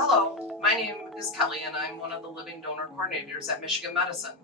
Hello, my name is Kelly and I'm one of the living donor coordinators at Michigan Medicine.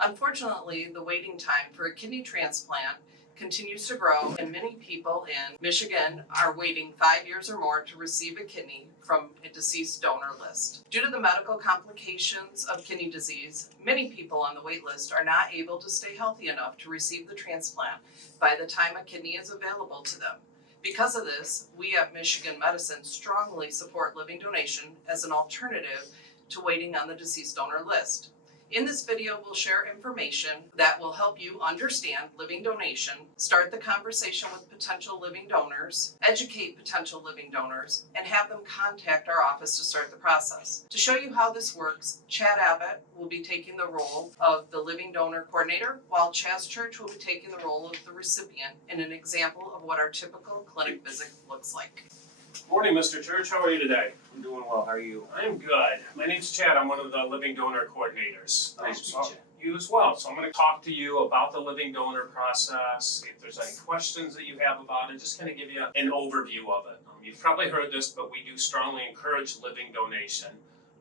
Unfortunately, the waiting time for a kidney transplant continues to grow and many people in Michigan are waiting 5 years or more to receive a kidney from a deceased donor list. Due to the medical complications of kidney disease, many people on the wait list are not able to stay healthy enough to receive the transplant by the time a kidney is available to them. Because of this, we at Michigan Medicine strongly support living donation as an alternative to waiting on the deceased donor list. In this video, we'll share information that will help you understand living donation, start the conversation with potential living donors, educate potential living donors, and have them contact our office to start the process. To show you how this works, Chad Abbott will be taking the role of the living donor coordinator, while Chaz Church will be taking the role of the recipient in an example of what our typical clinic visit looks like. Morning, Mr. Church. How are you today? I'm doing well. How are you? I'm good. My name's Chad. I'm one of the living donor coordinators. Nice to meet you. You as well. So I'm going to talk to you about the living donor process. If there's any questions that you have about it, just kind of give you an overview of it. You've probably heard this, but we do strongly encourage living donation.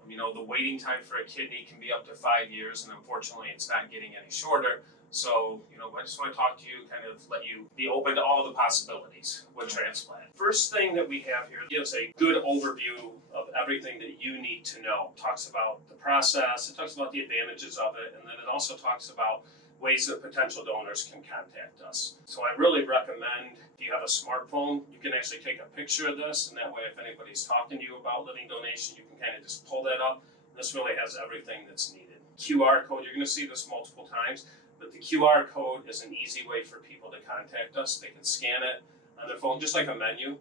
The waiting time for a kidney can be up to 5 years, and unfortunately, it's not getting any shorter. So, I just want to talk to you, kind of let you be open to all the possibilities with transplant. First thing that we have here gives a good overview of everything that you need to know. It talks about the process, it talks about the advantages of it, and then it also talks about ways that potential donors can contact us. So I really recommend, if you have a smartphone, you can actually take a picture of this, and that way if anybody's talking to you about living donation, you can kind of just pull that up. This really has everything that's needed. QR code, you're going to see this multiple times. But the QR code is an easy way for people to contact us. They can scan it on their phone, just like a menu,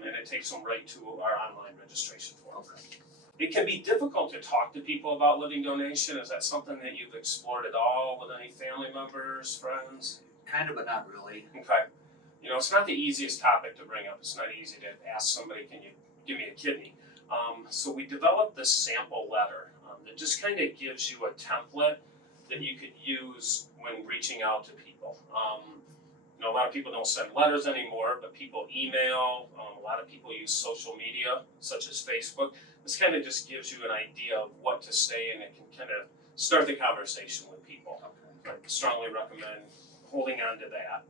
and it takes them right to our online registration form. It can be difficult to talk to people about living donation. Is that something that you've explored at all with any family members, friends? Kind of, but not really. Okay. It's not the easiest topic to bring up. It's not easy to ask somebody, can you give me a kidney? So we developed this sample letter that just kind of gives you a template that you could use when reaching out to people. A lot of people don't send letters anymore, but people email. A lot of people use social media, such as Facebook. This kind of just gives you an idea of what to say, and it can kind of start the conversation with people. I strongly recommend holding on to that.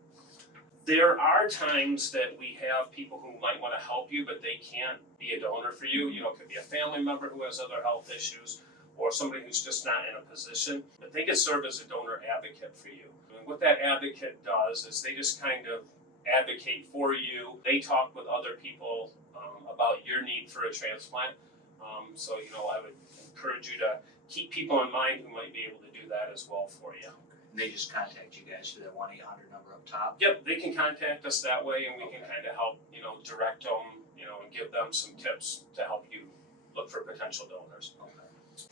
There are times that we have people who might want to help you, but they can't be a donor for you. It could be a family member who has other health issues, or somebody who's just not in a position, but they can serve as a donor advocate for you. And what that advocate does is they just kind of advocate for you. They talk with other people about your need for a transplant. So I would encourage you to keep people in mind who might be able to do that as well for you. And they just contact you guys through that 1-800 number up top? Yep, they can contact us that way, and we can kind of help, direct them, and give them some tips to help you look for potential donors.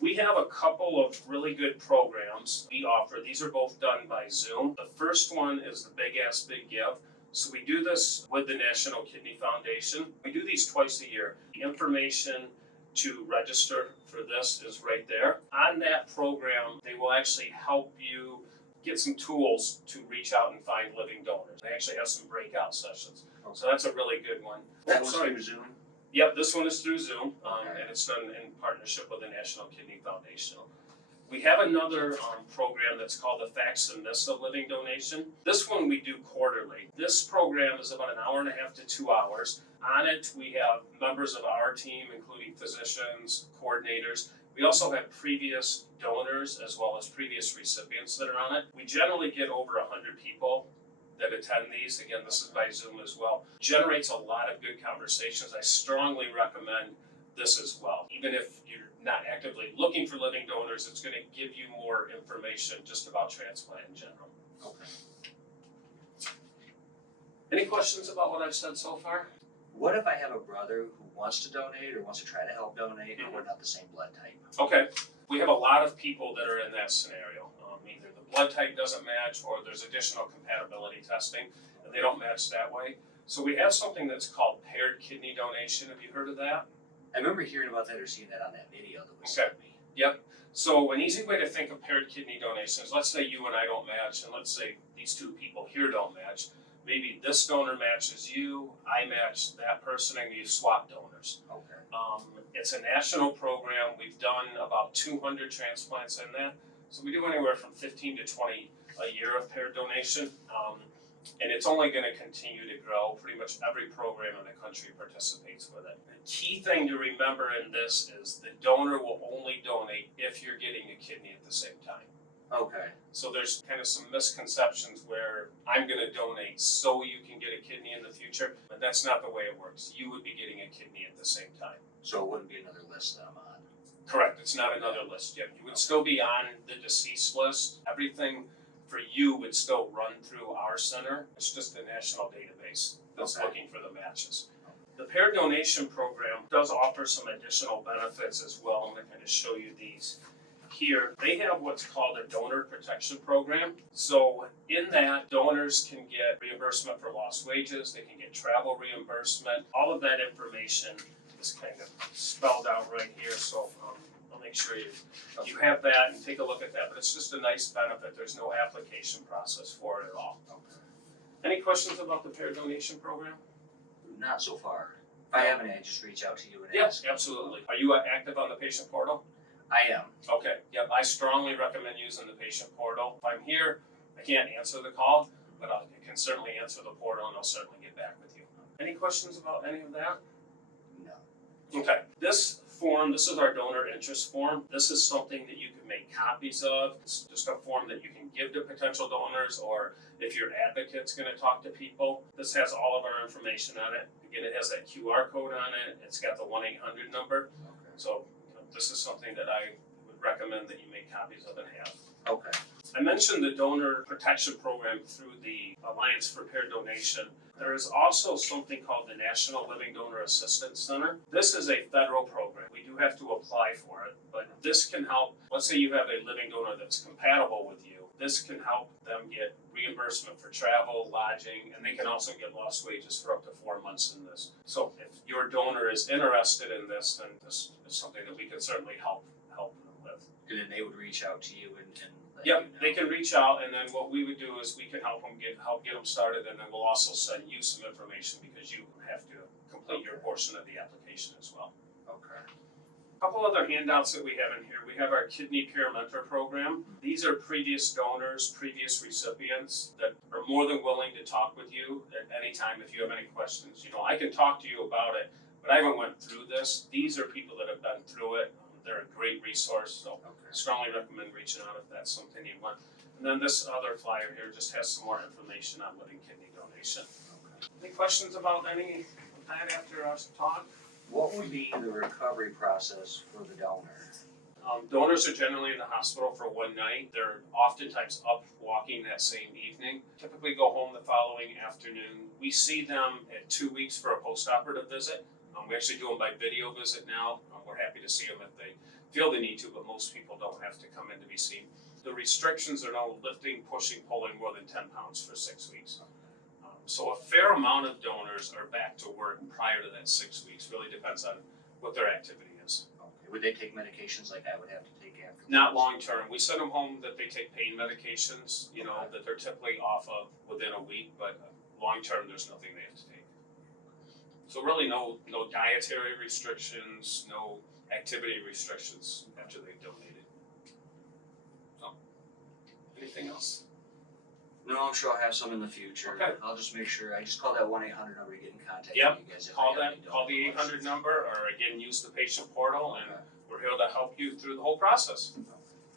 We have a couple of really good programs we offer. These are both done by Zoom. The first one is the Big Ask Big Give. So we do this with the National Kidney Foundation. We do these twice a year. The information to register for this is right there. On that program, they will actually help you get some tools to reach out and find living donors. They actually have some breakout sessions. So that's a really good one. That was through Zoom? Yep, this one is through Zoom, and it's done in partnership with the National Kidney Foundation. We have another program that's called the Facts of Living Donation. This one we do quarterly. This program is about 1.5 hours to 2 hours. On it, we have members of our team, including physicians, coordinators. We also have previous donors as well as previous recipients that are on it. We generally get over 100 people that attend these. Again, this is by Zoom as well. Generates a lot of good conversations. I strongly recommend this as well. Even if you're not actively looking for living donors, it's going to give you more information just about transplant in general. Any questions about what I've said so far? What if I have a brother who wants to donate or wants to try to help donate and we're not the same blood type? Okay, we have a lot of people that are in that scenario. Either the blood type doesn't match or there's additional compatibility testing and they don't match that way. So we have something that's called paired kidney donation. Have you heard of that? I remember hearing about that or seeing that on that video that was sent me. Yep. So an easy way to think of paired kidney donations, let's say you and I don't match, and let's say these two people here don't match. maybe this donor matches you, I match that person, and you swap donors. Okay. It's a national program. We've done about 200 transplants in that. So we do anywhere from 15 to 20 a year of paired donation. And it's only going to continue to grow. Pretty much every program in the country participates with it. The key thing to remember in this is the donor will only donate if you're getting a kidney at the same time. Okay. So there's kind of some misconceptions where I'm going to donate so you can get a kidney in the future, but that's not the way it works. You would be getting a kidney at the same time. So it wouldn't be another list that I'm on. Correct, it's not another list yet. You would still be on the deceased list. Everything for you would still run through our center. It's just a national database that's Okay. looking for the matches. The paired donation program does offer some additional benefits as well. I'm going to kind of show you these here. They have what's called a donor protection program. So in that, donors can get reimbursement for lost wages, they can get travel reimbursement. All of that information is kind of spelled out right here. So I'll make sure you have that and take a look at that. But it's just a nice benefit. There's no application process for it at all. Okay. Any questions about the paired donation program? Not so far. If I have any, I just reach out to you and Yes, ask. absolutely. Are you active on the patient portal? I am. Okay, yep, I strongly recommend using the patient portal. If I'm here, I can't answer the call, but I can certainly answer the portal and I'll certainly get back with you. Any questions about any of that? No. Okay, this form, this is our donor interest form. This is something that you can make copies of. It's just a form that you can give to potential donors, or if your advocate's gonna talk to people. This has all of our information on it. Again, it has that QR code on it. It's got the 1-800 number. Okay. So this is something that I would recommend that you make copies of and have. Okay. I mentioned the donor protection program through the Alliance for Paired Donation. There is also something called the National Living Donor Assistance Center. This is a federal program. We do have to apply for it, but this can help. Let's say you have a living donor that's compatible with you. This can help them get reimbursement for travel, lodging, and they can also get lost wages for up to 4 months in this. So if your donor is interested in this, then this is something that we can certainly help them with. And then they would reach out to you and let Yep, you know. they can reach out, and then what we would do is we can help get them started, and then we'll also send you some information because you have to complete your portion of the application as well. Okay. A couple other handouts that we have in here. We have our Kidney Peer Mentor Program. These are previous donors, previous recipients that are more than willing to talk with you at any time if you have any questions. You know, I can talk to you about it, but I haven't went through this. These are people that have been through it. They're a great resource, so I strongly recommend reaching out if that's something you want. And then this other flyer here just has some more information on living kidney donation. Okay. Any questions about any of that after our talk? What would be the recovery process for the donor? Donors are generally in the hospital for one night. They're oftentimes up walking that same evening. Typically go home the following afternoon. We see them at 2 weeks for a post-operative visit. We actually do them by video visit now. We're happy to see them if they feel they need to, but most people don't have to come in to be seen. The restrictions are no lifting, pushing, pulling more than 10 pounds for 6 weeks. So a fair amount of donors are back to work prior to that 6 weeks. Really depends on what their activity is. Okay. Would they take medications like I would have to take after? Not long term. We send them home that they take pain medications, you know, that they're typically off of within a week, but long term there's nothing they have to take. So really no dietary restrictions, no activity restrictions after they've donated. So, anything else? No, I'm sure I'll have some in the future. Okay. I'll just make sure. I just call that 1-800 number to get in contact Yep. with you guys. If Call I have any call the donor 800 questions. number, or again use the patient portal, and Okay. we're here to help you through the whole process.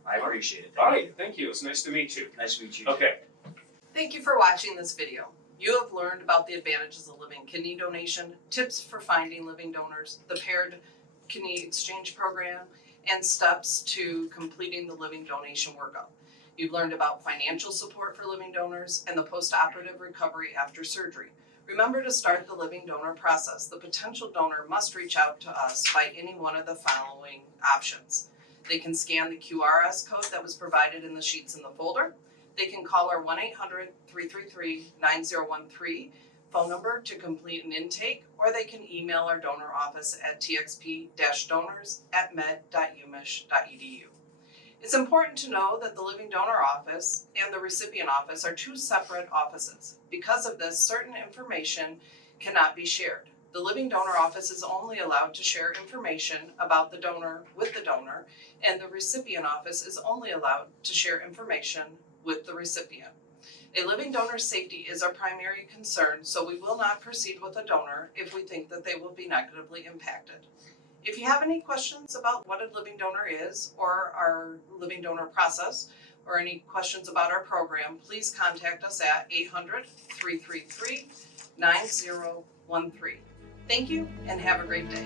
I appreciate it. All Thank right, thank you. It's nice to meet you. you. Nice to meet you. Okay. Thank you for watching this video. You have learned about the advantages of living kidney donation, tips for finding living donors, the paired kidney exchange program, and steps to completing the living donation workup. You've learned about financial support for living donors and the post-operative recovery after surgery. Remember to start the living donor process. The potential donor must reach out to us by any one of the following options. They can scan the QRS code that was provided in the sheets in the folder. They can call our 1-800-333-9013 phone number to complete an intake, or they can email our donor office at txp-donors@med.umich.edu. It's important to know that the living donor office and the recipient office are two separate offices. Because of this, certain information cannot be shared. The living donor office is only allowed to share information about the donor with the donor, and the recipient office is only allowed to share information with the recipient. A living donor's safety is our primary concern, so we will not proceed with a donor if we think that they will be negatively impacted. If you have any questions about what a living donor is or our living donor process, or any questions about our program, please contact us at 800-333-9013. Thank you and have a great day.